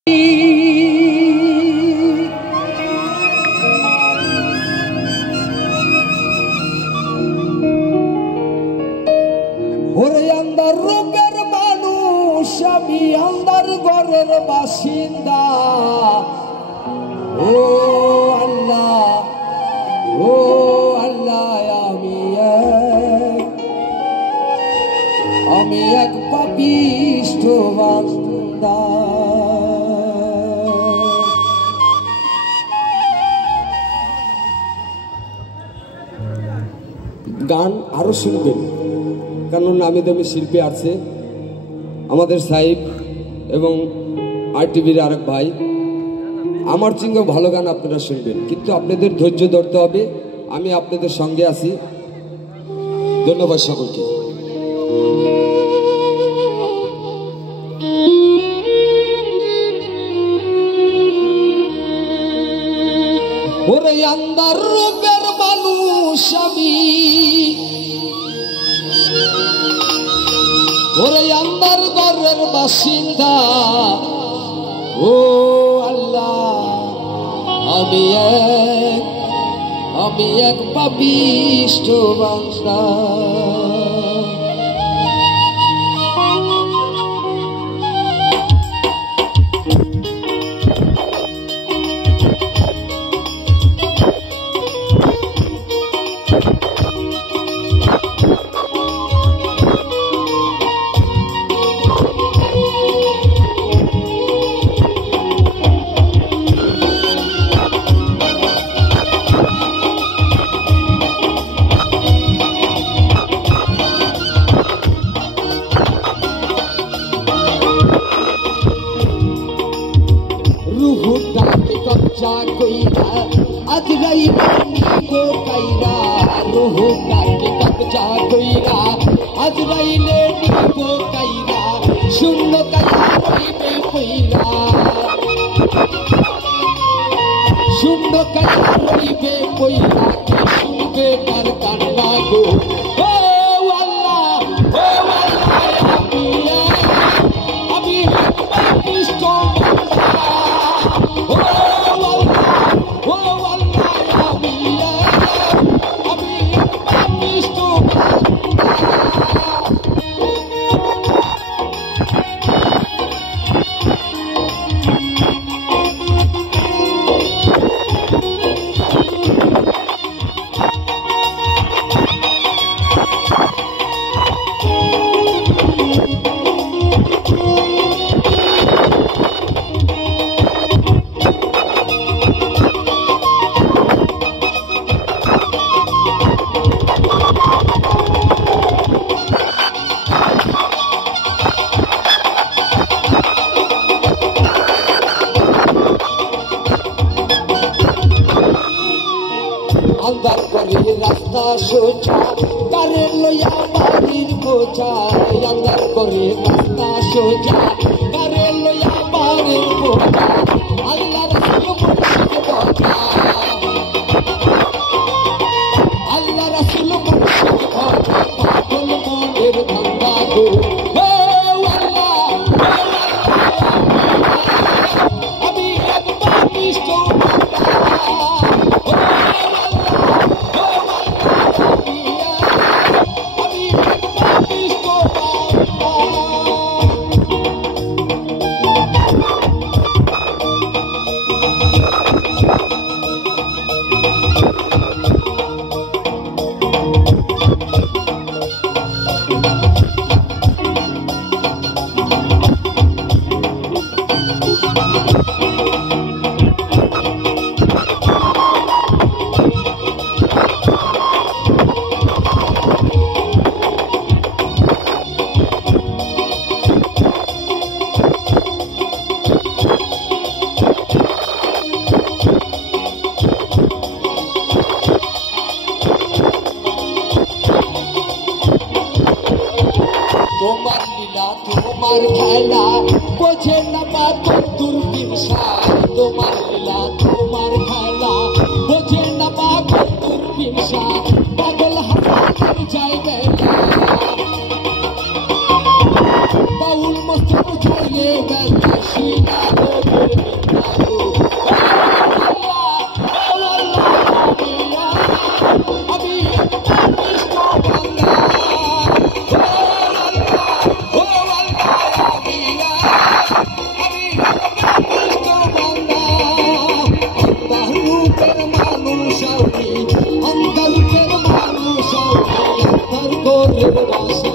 ওরে আন্দার রোগের মানুষ আমি আন্দার ঘরের বাসিন্দা। ও আল্লাহ, ও আল্লাহ, আমি এক পাপিষ্ঠ বান্দা। গান আরো শুনবেন, কারণ নামি দামি শিল্পী আছে আমাদের সাহেব এবং আরটিভির আরেক ভাই। আমার চিঙ্গেও ভালো গান আপনারা শুনবেন, কিন্তু আপনাদের ধৈর্য ধরতে হবে। আমি আপনাদের সঙ্গে আছি। ধন্যবাদ সকলকে। ওরে আন্দার রোগের মানুষ আমি, ওরে আন্দার ঘরের বাসিন্দা। ও আল্লাহ, আমি এক পাপিষ্ঠ বান্দা। রুহুটাকে কবজা কইরা আজরাইলে নিবো কাইরা। রুহুটাকে কবজা কইরা আজরাইলে নিবো কাইরা। শূন্য কাইরা রইবে কইরা, শূন্য কাইরা রইবে কইরা। কে শুনবে তার কান্না গো? ও আল্লাহ, ও আল্লাহ, আমি পাপিষ্ঠ বান্দা। আন্দার করে রাস্তা সোজা, কারে লইয়া বাড়ির বোঝা। আন্দার করে রাস্তা সোজা, কারে লইয়া বাড়ির বোঝা। আল্লাহ রাসূল মুর্শিদ বজা, আল্লাহ রাসূল মুর্শিদ বজা। পাগল মনের ধান্দা গো। আমি এক পাপিষ্ঠ বান্দা। তোমার লীলা তোমার খেলা বোঝে না পাগল দুর্বিশা। তোমার লীলা তোমার খেলা বোঝে না পাগল দুর্বিশা। পাগল হাসান যায় বেলা, বাউল মস্ত বুঝাইয়ে বেলা। শিলা আর করে বাসা